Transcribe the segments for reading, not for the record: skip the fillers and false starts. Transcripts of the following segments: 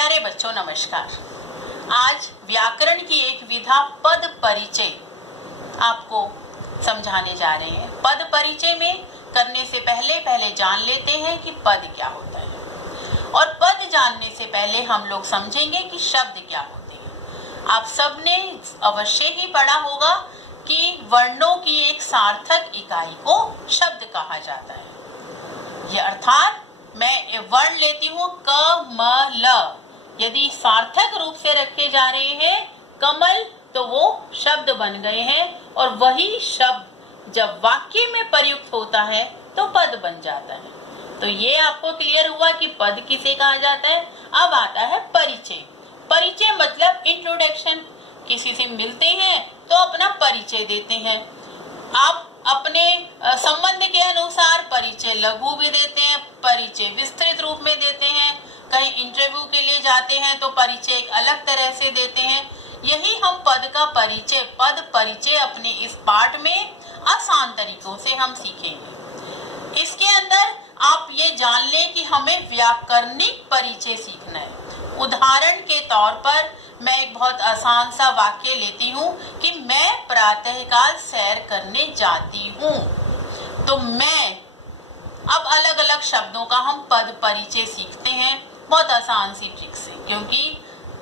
प्यारे बच्चों नमस्कार। आज व्याकरण की एक विधा पद परिचय आपको समझाने जा रहे हैं। पद परिचय में करने से पहले जान लेते हैं कि पद क्या होता है, और पद जानने से पहले हम लोग समझेंगे कि शब्द क्या होते हैं। आप सबने अवश्य ही पढ़ा होगा कि वर्णों की एक सार्थक इकाई को शब्द कहा जाता है। ये अर्थात मैं वर्ण लेती हूँ क म ल, यदि सार्थक रूप से रखे जा रहे हैं कमल तो वो शब्द बन गए हैं, और वही शब्द जब वाक्य में प्रयुक्त होता है तो पद बन जाता है। तो ये आपको क्लियर हुआ कि पद किसे कहा जाता है। अब आता है परिचय। परिचय मतलब इंट्रोडक्शन। किसी से मिलते हैं तो अपना परिचय देते हैं। आप अपने संबंध के अनुसार परिचय लघु भी देते हैं, परिचय विस्तृत रूप में देते हैं। कहीं इंटरव्यू के लिए जाते हैं तो परिचय एक अलग तरह से देते हैं। यही हम पद का परिचय, पद परिचय अपने इस पाठ में आसान तरीकों से हम सीखेंगे। इसके अंदर आप ये जान लें कि हमें व्याकरणिक परिचय सीखना है। उदाहरण के तौर पर मैं एक बहुत आसान सा वाक्य लेती हूँ कि मैं प्रातःकाल सैर करने जाती हूँ। तो मैं, अब अलग अलग शब्दों का हम पद परिचय सीखते हैं बहुत आसान सी ट्रिक से, क्योंकि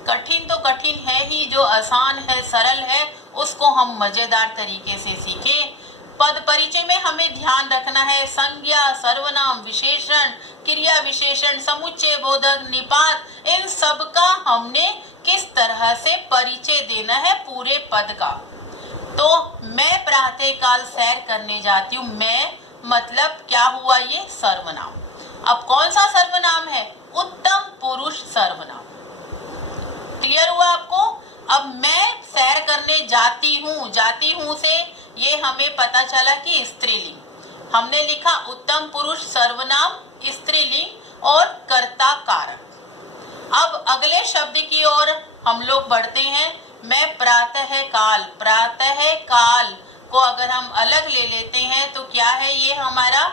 कठिन तो कठिन है ही, जो आसान है सरल है उसको हम मजेदार तरीके से सीखें। पद परिचय में हमें ध्यान रखना है संज्ञा, सर्वनाम, विशेषण, क्रिया विशेषण, समुच्चय बोधक, निपात, इन सब का हमने किस तरह से परिचय देना है पूरे पद का। तो मैं प्रातःकाल सैर करने जाती हूँ, मैं मतलब क्या हुआ, ये सर्वनाम। अब कौन सा सर्वनाम है, उत्तम पुरुष सर्वनाम। क्लियर हुआ आपको। अब मैं सैर करने जाती हूँ से ये हमें पता चला कि स्त्रीलिंग। हमने लिखा उत्तम पुरुष सर्वनाम स्त्रीलिंग और कर्ता कारक। अब अगले शब्द की ओर हम लोग बढ़ते हैं। मैं प्रातःकाल, प्रातःकाल को अगर हम अलग ले लेते हैं तो क्या है, ये हमारा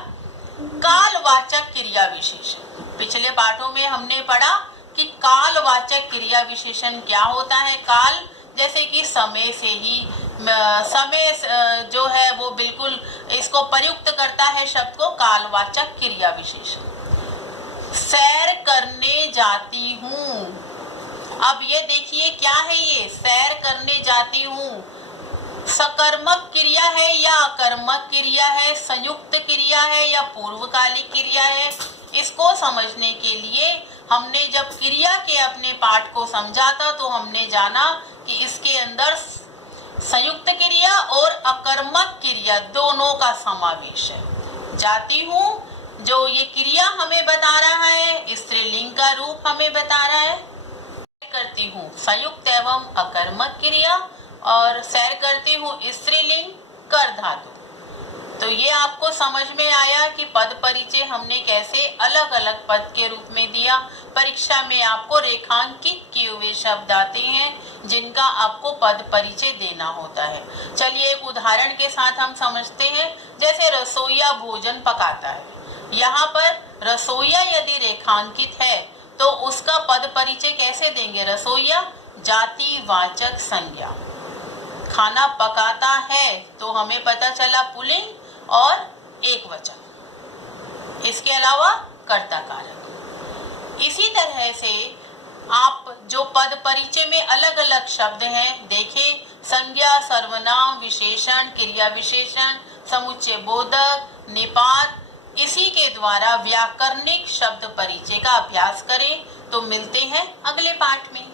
कालवाचक क्रिया विशेषण। पिछले पाठों में हमने पढ़ा कि कालवाचक क्रिया विशेषण क्या होता है। काल जैसे कि समय से ही, समय जो है वो बिल्कुल इसको प्रयुक्त करता है शब्द को, कालवाचक क्रिया विशेषण। सैर करने जाती हूँ, अब ये देखिए क्या है, ये सैर करने जाती हूँ सकर्मक क्रिया है या अकर्मक क्रिया है, संयुक्त क्रिया है या पूर्वकालिक क्रिया है। इसको समझने के लिए हमने जब क्रिया के अपने पाठ को समझा था तो हमने जाना कि इसके अंदर संयुक्त क्रिया और अकर्मक क्रिया दोनों का समावेश है। जाती हूँ जो ये क्रिया हमें बता रहा है, स्त्रीलिंग का रूप हमें बता रहा है। करती हूँ संयुक्त एवं अकर्मक क्रिया, और सैर करती हूँ स्त्रीलिंग कर धातु। तो ये आपको समझ में आया कि पद परिचय हमने कैसे अलग अलग पद के रूप में दिया। परीक्षा में आपको रेखांकित किए हुए शब्द आते हैं जिनका आपको पद परिचय देना होता है। चलिए एक उदाहरण के साथ हम समझते हैं। जैसे रसोइया भोजन पकाता है, यहाँ पर रसोइया यदि रेखांकित है तो उसका पद परिचय कैसे देंगे। रसोइया जातिवाचक संज्ञा, खाना पकाता है तो हमें पता चला पुल्लिंग और एक वचन, इसके अलावा कर्ता कारक। इसी तरह से आप जो पद परिचय में अलग अलग शब्द हैं देखें, संज्ञा, सर्वनाम, विशेषण, क्रिया विशेषण, समुच्चय बोधक, निपात, इसी के द्वारा व्याकरणिक शब्द परिचय का अभ्यास करें। तो मिलते हैं अगले पाठ में।